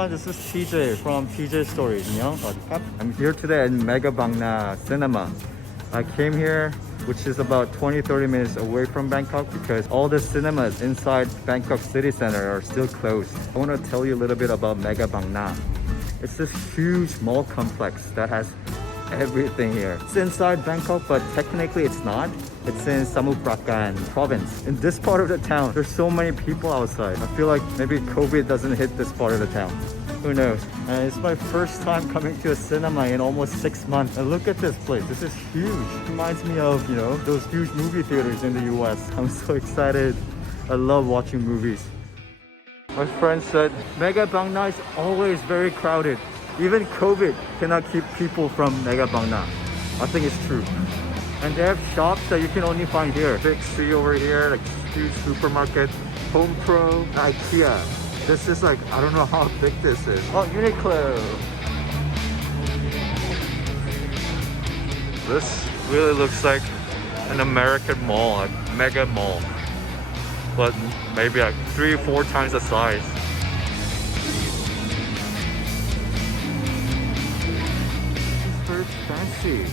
Hello this is TJ from TJ Stories. I'm here today at Mega Bangna Cinema. I came here which is about 20-30 minutes away from Bangkok because all the cinemas inside Bangkok city center are still closed. I want to tell you a little bit about Mega Bangna. It's this huge mall complex that has everything here. It's inside Bangkok, but technically it's not. It's in Samut Prakan province. In this part of the town, there's so many people outside. I feel like maybe COVID doesn't hit this part of the town. Who knows? And it's my first time coming to a cinema in almost six months. And look at this place. This is huge. Reminds me of, you know, those huge movie theaters in the US. I'm so excited. I love watching movies. My friend said Mega Bangna is always very crowded. Even COVID cannot keep people from Mega Bangna. I think it's true. And they have shops that you can only find here. Big C over here, like huge supermarket, Home Pro, IKEA. This is like, I don't know how big this is. Oh, Uniqlo. This really looks like an American mall, like mega mall. But maybe like three, four times the size. Fancy.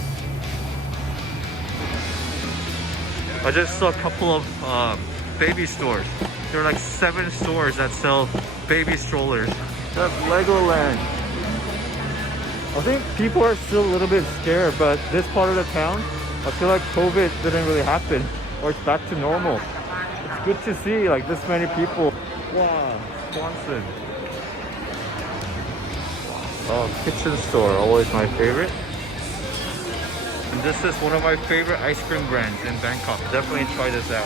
I just saw a couple of um, baby stores. There are like seven stores that sell baby strollers. That's Legoland. I think people are still a little bit scared, but this part of the town, I feel like COVID didn't really happen, or it's back to normal. It's good to see like this many people. Wow, Swanson. Oh, kitchen store, always my favorite. And this is one of my favorite ice cream brands in Bangkok. Definitely try this out.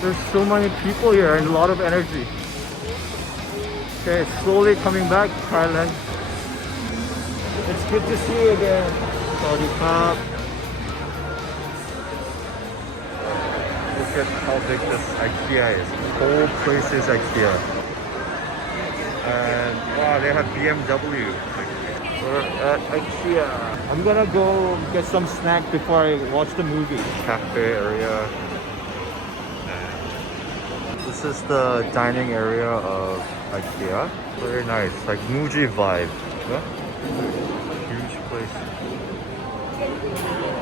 There's so many people here and a lot of energy. Okay, slowly coming back, Thailand. It's good to see you again. Saudi Cup. Look at how big this IKEA is. Whole place is IKEA. And wow, they have BMW. We're at IKEA. I'm gonna go get some snack before I watch the movie. Cafe area. This is the dining area of IKEA. Very nice, like Muji vibe. Yeah? Huge place.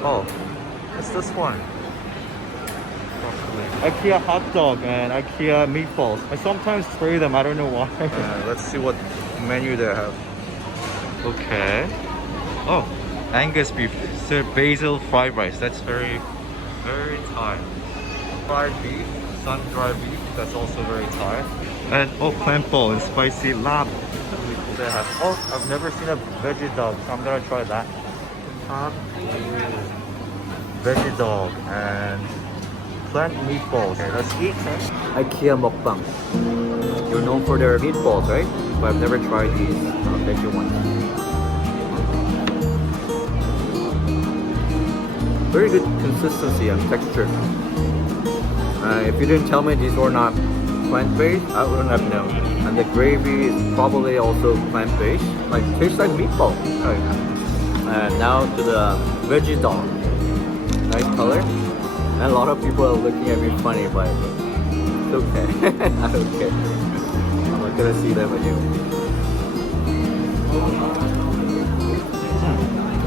Oh, it's this one. IKEA hot dog and IKEA meatballs. I sometimes spray them, I don't know why. Uh, let's see what menu they have. Okay. Oh, Angus beef, sir, basil fried rice. That's very, very Thai. Fried beef, sun-dried beef. That's also very Thai. And oh, clam ball and spicy lab. They have. Oh, I've never seen a veggie dog, so I'm gonna try that. Top veggie dog and plant meatballs. Okay, let's eat. IKEA mukbang. You're known for their meatballs, right? But I've never tried these uh, veggie ones. Very good consistency and texture. Uh, if you didn't tell me these were not plant-based, I wouldn't have known. And the gravy is probably also plant-based. Like, tastes like meatball. Right. And now to the veggie dog. Nice color. And a lot of people are looking at me funny, but it's okay. I don't care. I'm not gonna see them anyway.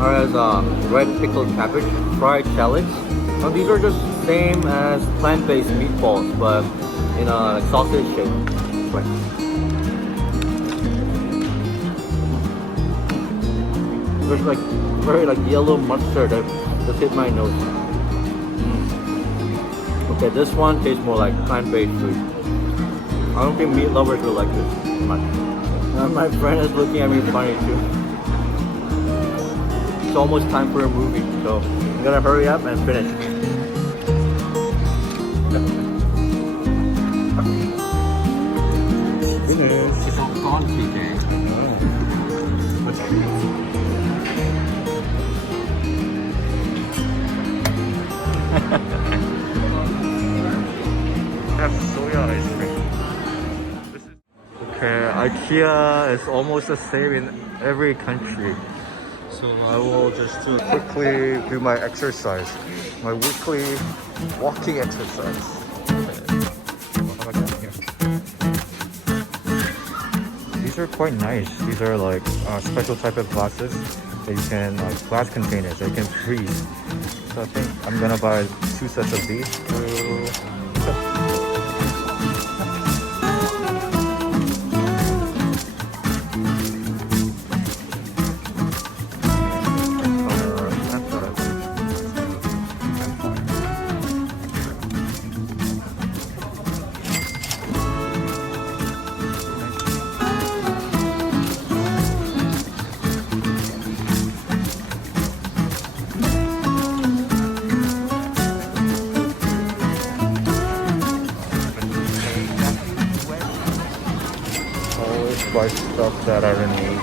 Whereas um, red pickled cabbage, fried shallots. Now these are just same as plant-based meatballs, but in a sausage shape. Right. There's like very like yellow mustard that just hit my nose. Mm. Okay, this one tastes more like plant-based food. I don't think meat lovers will like this much. And my friend is looking at me funny too. It's almost time for a movie, so I'm gonna hurry up and finish. Finish. It's all gone. Have soya ice cream. Okay, IKEA is almost the same in every country. So I will just do quickly do my exercise, my weekly walking exercise. These are quite nice. These are like uh, special type of glasses that you can, like glass containers that can freeze. So I think I'm gonna buy two sets of these. Stuff that I don't need.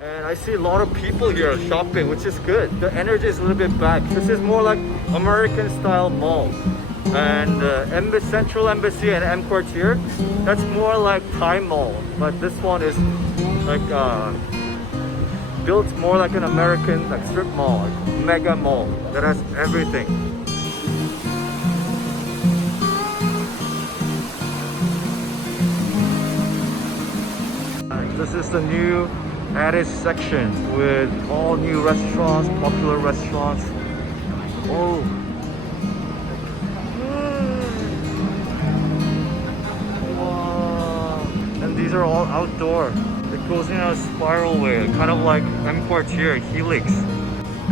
And I see a lot of people here shopping, which is good. The energy is a little bit back. This is more like American style mall. And uh, Central Embassy and M Quartier, that's more like Thai mall. But this one is like uh, built more like an American like strip mall, like mega mall that has everything. This is the new added section with all new restaurants, popular restaurants. Oh. And these are all outdoor. It goes in a spiral way, kind of like M Quartier, Helix.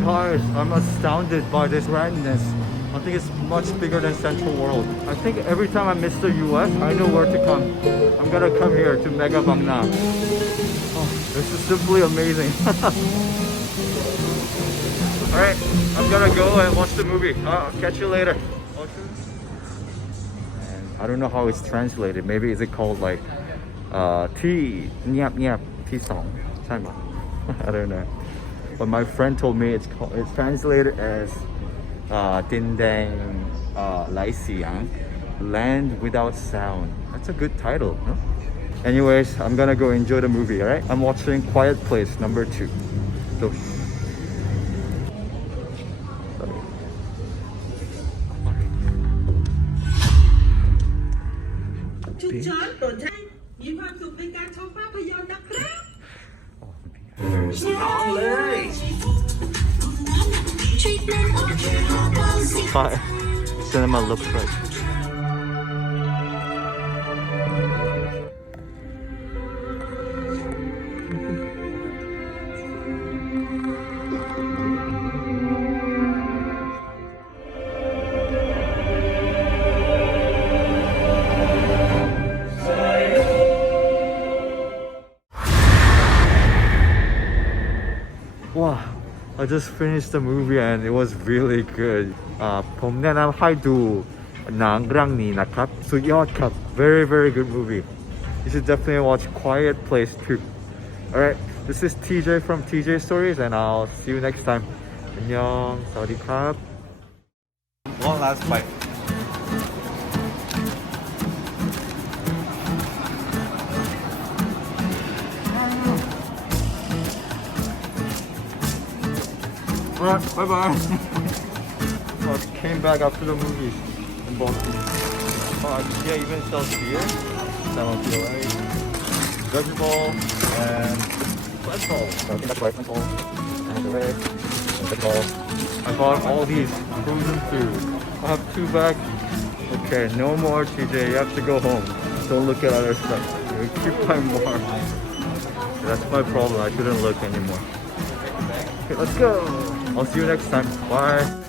Guys, I'm astounded by this grandness. I think it's much bigger than Central World. I think every time I miss the US, I know where to come. I'm gonna come here to Mega Bangna. Oh, this is simply amazing. Alright, I'm gonna go and watch the movie. Uh, I'll catch you later. I don't know how it's translated. Maybe is it called like uh T nyap nyap T song? I don't know. But my friend told me it's called it's translated as uh Din Dang uh Lai Siang Land Without Sound. That's a good title, huh? Anyways, I'm gonna go enjoy the movie, alright? I'm watching Quiet Place number two. So sorry. ฉุ cinema looks like. I just finished the movie and it was really good. Uh, 봄 내 남 하이두 나그랑니 Very very good movie. You should definitely watch Quiet Place too. Alright, this is TJ from TJ Stories and I'll see you next time. 안녕, 사와디캅. One last bite. Alright, bye bye. I came back after the movie and bought these. Oh, yeah, even sells beer. Someone feel right. Vegetable and. So I think that's right, ball. And the red, ball. I bought all these frozen food. I have two bags. Okay, no more TJ. You have to go home. Don't look at other stuff. You keep buying more. That's my problem. I shouldn't look anymore. Okay, let's go. I'll see you next time. Bye.